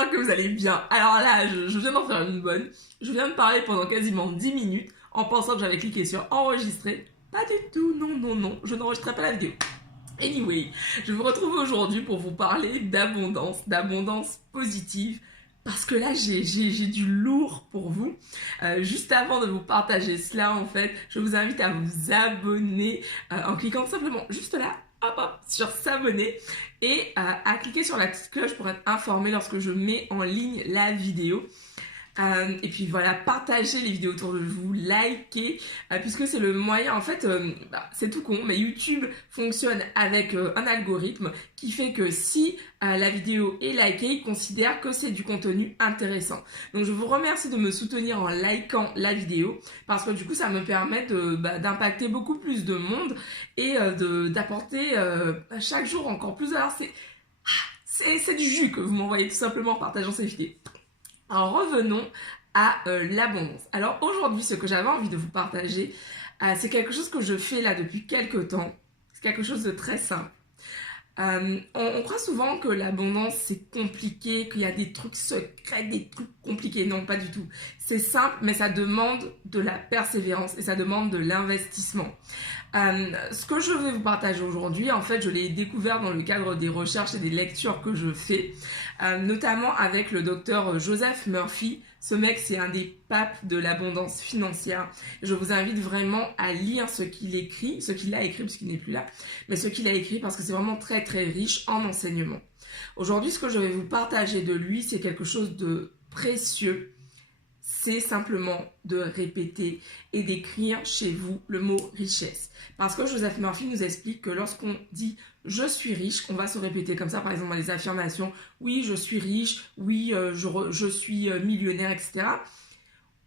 j'espère que vous allez bien. Alors là, je viens d'en faire une bonne. Je viens de parler pendant quasiment 10 minutes en pensant que j'avais cliqué sur enregistrer. Pas du tout, non, je n'enregistrerai pas la vidéo. Anyway, je vous retrouve aujourd'hui pour vous parler d'abondance positive. Parce que là, j'ai du lourd pour vous. Juste avant de vous partager cela, en fait, je vous invite à vous abonner en cliquant simplement juste là, hop, sur s'abonner et à cliquer sur la petite cloche pour être informé lorsque je mets en ligne la vidéo. Et puis voilà, partagez les vidéos autour de vous, likez, puisque c'est le moyen, en fait, c'est tout con, mais YouTube fonctionne avec un algorithme qui fait que si la vidéo est likée, il considère que c'est du contenu intéressant. Donc je vous remercie de me soutenir en likant la vidéo, parce que du coup ça me permet d'impacter beaucoup plus de monde et d'apporter chaque jour encore plus. Alors c'est du jus que vous m'envoyez tout simplement en partageant ces vidéos. Alors revenons à l'abondance. Alors aujourd'hui, ce que j'avais envie de vous partager, c'est quelque chose que je fais là depuis quelques temps. C'est quelque chose de très simple. On croit souvent que l'abondance c'est compliqué, qu'il y a des trucs secrets, des trucs compliqués. Non, pas du tout. C'est simple, mais ça demande de la persévérance et ça demande de l'investissement. Ce que je vais vous partager aujourd'hui, en fait, je l'ai découvert dans le cadre des recherches et des lectures que je fais, notamment avec le docteur Joseph Murphy. Ce mec, c'est un des papes de l'abondance financière. Je vous invite vraiment à lire ce qu'il écrit, ce qu'il a écrit puisqu'il n'est plus là, mais ce qu'il a écrit parce que c'est vraiment très très riche en enseignements. Aujourd'hui, ce que je vais vous partager de lui, c'est quelque chose de précieux. C'est simplement de répéter et d'écrire chez vous le mot richesse. Parce que Joseph Murphy nous explique que lorsqu'on dit « je suis riche », on va se répéter comme ça, par exemple, dans les affirmations « oui, je suis riche »,« oui, je suis millionnaire », etc.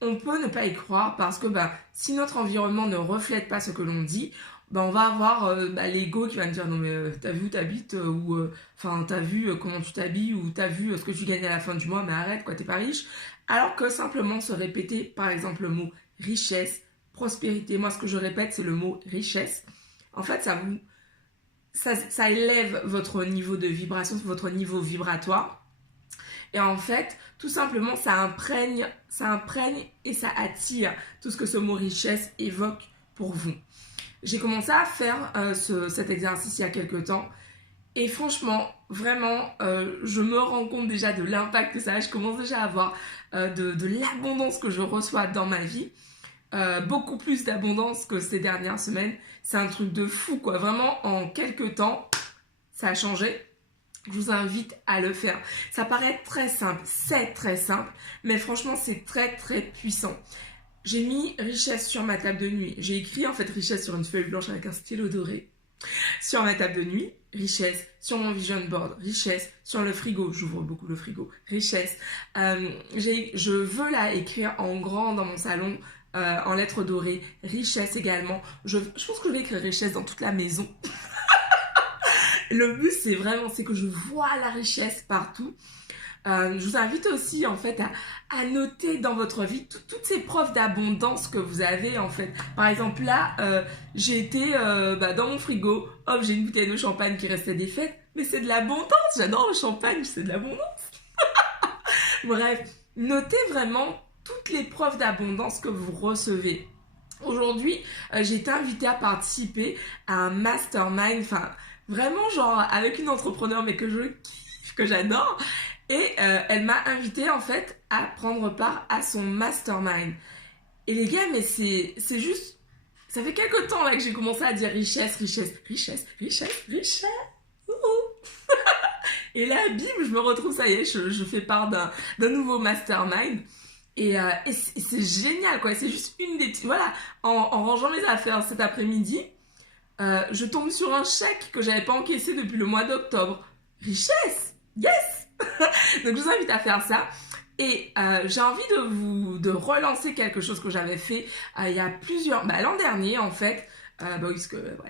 On peut ne pas y croire parce que si notre environnement ne reflète pas ce que l'on dit, on va avoir l'ego qui va me dire « non mais t'as vu où t'habites » ou « t'as vu comment tu t'habilles » ou « t'as vu ce que tu gagnes à la fin du mois, mais arrête quoi, t'es pas riche ». Alors que simplement se répéter par exemple le mot richesse, prospérité, moi ce que je répète c'est le mot richesse. En fait ça élève votre niveau de vibration, votre niveau vibratoire. Et en fait, tout simplement, ça imprègne et ça attire tout ce que ce mot richesse évoque pour vous. J'ai commencé à faire cet exercice il y a quelques temps. Et franchement, vraiment, je me rends compte déjà de l'impact que ça a. Je commence déjà à avoir de l'abondance que je reçois dans ma vie. Beaucoup plus d'abondance que ces dernières semaines. C'est un truc de fou, quoi. Vraiment, en quelques temps, ça a changé. Je vous invite à le faire. Ça paraît très simple, c'est très simple, mais franchement, c'est très, très puissant. J'ai mis richesse sur ma table de nuit. J'ai écrit en fait richesse sur une feuille blanche avec un stylo doré. Sur ma table de nuit, richesse. Sur mon vision board, richesse. Sur le frigo, j'ouvre beaucoup le frigo, richesse. Je veux là écrire en grand dans mon salon, en lettres dorées, richesse également. Je pense que je vais écrire richesse dans toute la maison. Le but c'est que je vois la richesse partout. Je vous invite aussi en fait à noter dans votre vie toutes ces preuves d'abondance que vous avez en fait. Par exemple là, j'ai été dans mon frigo, hop, j'ai une bouteille de champagne qui restait des fêtes, mais c'est de l'abondance, j'adore le champagne, c'est de l'abondance. Bref, notez vraiment toutes les preuves d'abondance que vous recevez. Aujourd'hui, j'ai été invitée à participer à un mastermind, vraiment genre avec une entrepreneur mais que je kiffe, que j'adore. Et elle m'a invitée en fait à prendre part à son mastermind. Et les gars, mais c'est juste... Ça fait quelques temps là que j'ai commencé à dire richesse. Et là, bim, je me retrouve, ça y est, je fais part d'un nouveau mastermind. Et c'est génial quoi, c'est juste une des petites... Voilà, en rangeant mes affaires cet après-midi, je tombe sur un chèque que j'avais pas encaissé depuis le mois d'octobre. Richesse! Yes! Donc je vous invite à faire ça. Et j'ai envie de relancer quelque chose que j'avais fait il y a plusieurs... l'an dernier en fait,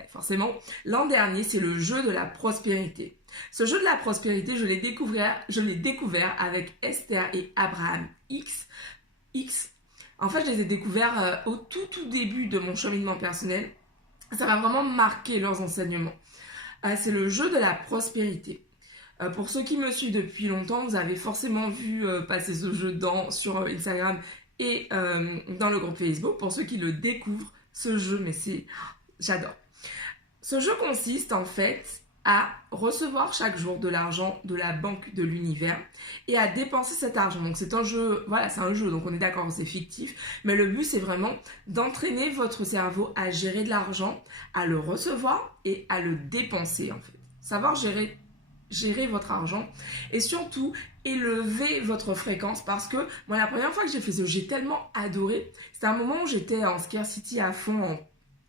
forcément, l'an dernier c'est le jeu de la prospérité. Ce jeu de la prospérité, je l'ai découvert avec Esther et Abraham X. En fait, je les ai découverts au tout début de mon cheminement personnel. Ça m'a vraiment marqué leurs enseignements. C'est le jeu de la prospérité. Pour ceux qui me suivent depuis longtemps, vous avez forcément vu passer ce jeu sur Instagram et dans le groupe Facebook. Pour ceux qui le découvrent, ce jeu, mais j'adore. Ce jeu consiste en fait à recevoir chaque jour de l'argent de la banque de l'univers et à dépenser cet argent. Donc c'est un jeu, voilà, c'est un jeu, donc on est d'accord, c'est fictif, mais le but c'est vraiment d'entraîner votre cerveau à gérer de l'argent, à le recevoir et à le dépenser en fait. Savoir gérer votre argent et surtout élever votre fréquence, parce que moi la première fois que j'ai fait ce jeu, j'ai tellement adoré. C'était un moment où j'étais en scarcity à fond, en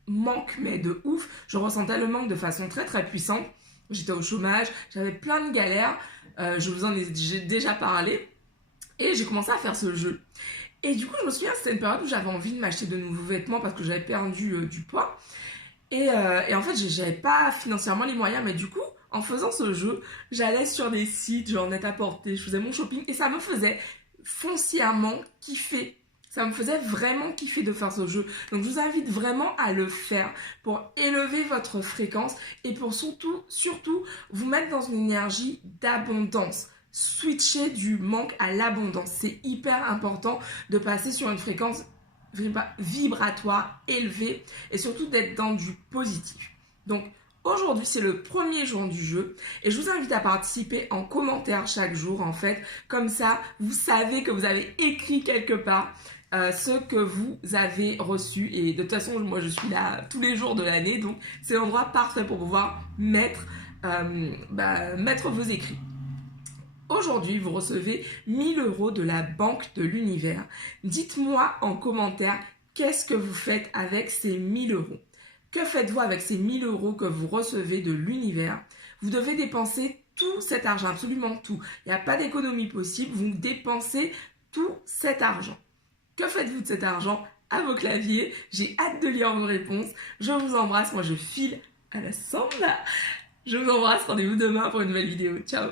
manque mais de ouf. Je ressentais le manque de façon très très puissante. J'étais au chômage, j'avais plein de galères, je vous en ai déjà parlé et j'ai commencé à faire ce jeu. Et du coup je me souviens, c'était une période où j'avais envie de m'acheter de nouveaux vêtements parce que j'avais perdu du poids et en fait j'avais pas financièrement les moyens, mais du coup en faisant ce jeu, j'allais sur des sites genre Net-à-Porter, je faisais mon shopping et ça me faisait foncièrement kiffer. Ça me faisait vraiment kiffer de faire ce jeu. Donc je vous invite vraiment à le faire pour élever votre fréquence et pour surtout vous mettre dans une énergie d'abondance. Switcher du manque à l'abondance. C'est hyper important de passer sur une fréquence vibratoire élevée et surtout d'être dans du positif. Donc aujourd'hui, c'est le premier jour du jeu et je vous invite à participer en commentaire chaque jour en fait. Comme ça, vous savez que vous avez écrit quelque part ce que vous avez reçu. Et de toute façon, moi je suis là tous les jours de l'année, donc c'est l'endroit parfait pour pouvoir mettre vos écrits. Aujourd'hui, vous recevez 1000 € de la Banque de l'Univers. Dites-moi en commentaire qu'est-ce que vous faites avec ces 1000 €. Que faites-vous avec ces 1000 € que vous recevez de l'univers? Vous devez dépenser tout cet argent, absolument tout. Il n'y a pas d'économie possible, vous dépensez tout cet argent. Que faites-vous de cet argent? À vos claviers, j'ai hâte de lire vos réponses. Je vous embrasse, moi je file à la samba. Je vous embrasse, rendez-vous demain pour une nouvelle vidéo. Ciao!